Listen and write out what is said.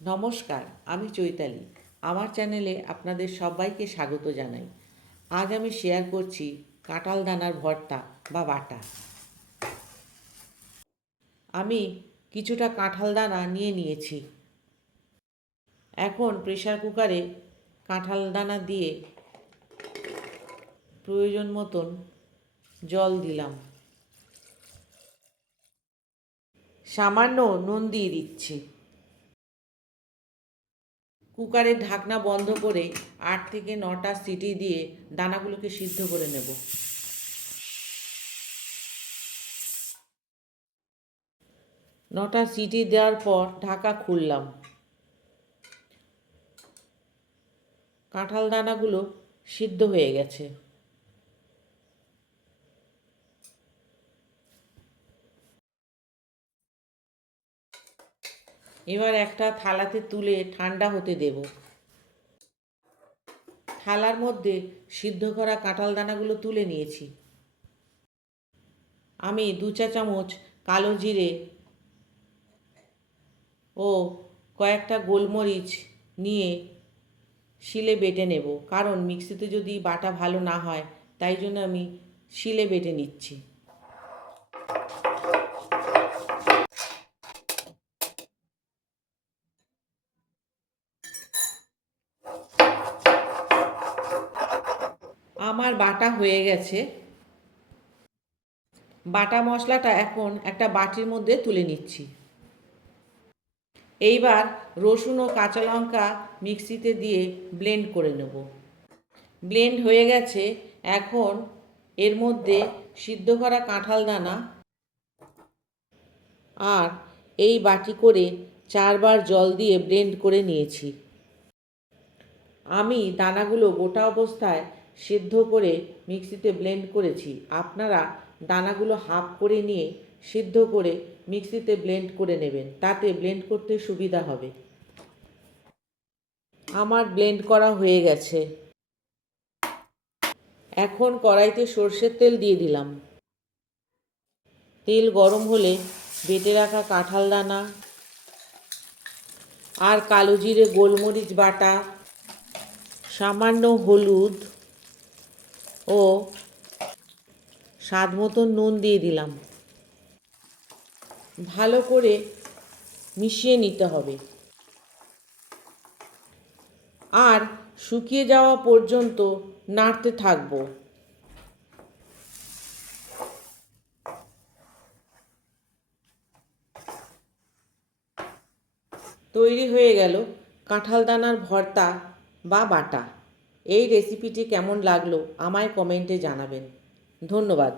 নমস্কার, আমি চৈতালি। আমার চ্যানেলে আপনাদের সবাইকে স্বাগত জানাই। আজ আমি শেয়ার করছি কাঁঠাল দানার ভর্তা বা বাটা। আমি কিছুটা কাঁঠাল দানা নিয়ে নিয়েছি। এখন প্রেসার কুকারে কাঁঠাল দানা দিয়ে প্রয়োজন মতন জল দিলাম। সামান্য নুন দিয়ে দিচ্ছি। কুকারের ঢাকনা বন্ধ করে 8 থেকে 9টা সিটি দিয়ে দানাগুলোকে সিদ্ধ করে নেব। নটা সিটি দেওয়ার পর ঢাকা খুললাম। কাঁঠাল দানাগুলো সিদ্ধ হয়ে গেছে। এবার একটা থালাতে তুলে ঠান্ডা হতে দেব। থালার মধ্যে সিদ্ধ করা কাঁঠাল দানাগুলো তুলে নিয়েছি। আমি 2 চা চামচ কালো জিরে ও কয়েকটা গোলমরিচ নিয়ে শিলে বেটে নেব, কারণ মিক্সিতে যদি বাটা ভালো না হয়, তাই জন্য আমি শিলে বেটে নিচ্ছি। আমার বাটা হয়ে গেছে। বাটা মশলাটা এখন একটা বাটির মধ্যে তুলে নিচ্ছি। এইবার রসুন ও কাঁচা লঙ্কা মিক্সিতে দিয়ে ব্লেন্ড করে নেব। ব্লেন্ড হয়ে গেছে। এখন এর মধ্যে সিদ্ধ করা কাঁঠাল দানা আর এই বাটি করে 4বার জল দিয়ে ব্লেন্ড করে নিয়েছি। আমি দানাগুলো গোটা অবস্থায় সিদ্ধ করে মিক্সিতে ব্লেন্ড করেছি। আপনারা দানাগুলো হাফ করে নিয়ে সিদ্ধ করে মিক্সিতে ব্লেন্ড করে নেবেন, তাতে ব্লেন্ড করতে সুবিধা হবে। আমার ব্লেন্ড করা হয়ে গেছে। এখন কড়াইতে সর্ষের তেল দিয়ে দিলাম। তেল গরম হলে বেটে রাখা কাঁঠাল দানা আর কালো জিরে গোলমরিচ বাটা, সামান্য হলুদ ও স্বাদ মতন নুন দিয়ে দিলাম। ভালো করে মিশিয়ে নিতে হবে আর শুকিয়ে যাওয়া পর্যন্ত নাড়তে থাকবো। তৈরি হয়ে গেল কাঁঠাল দানার ভর্তা বা বাটা। এই রেসিপিটি কেমন লাগলো আমায় কমেন্টে জানাবেন। ধন্যবাদ।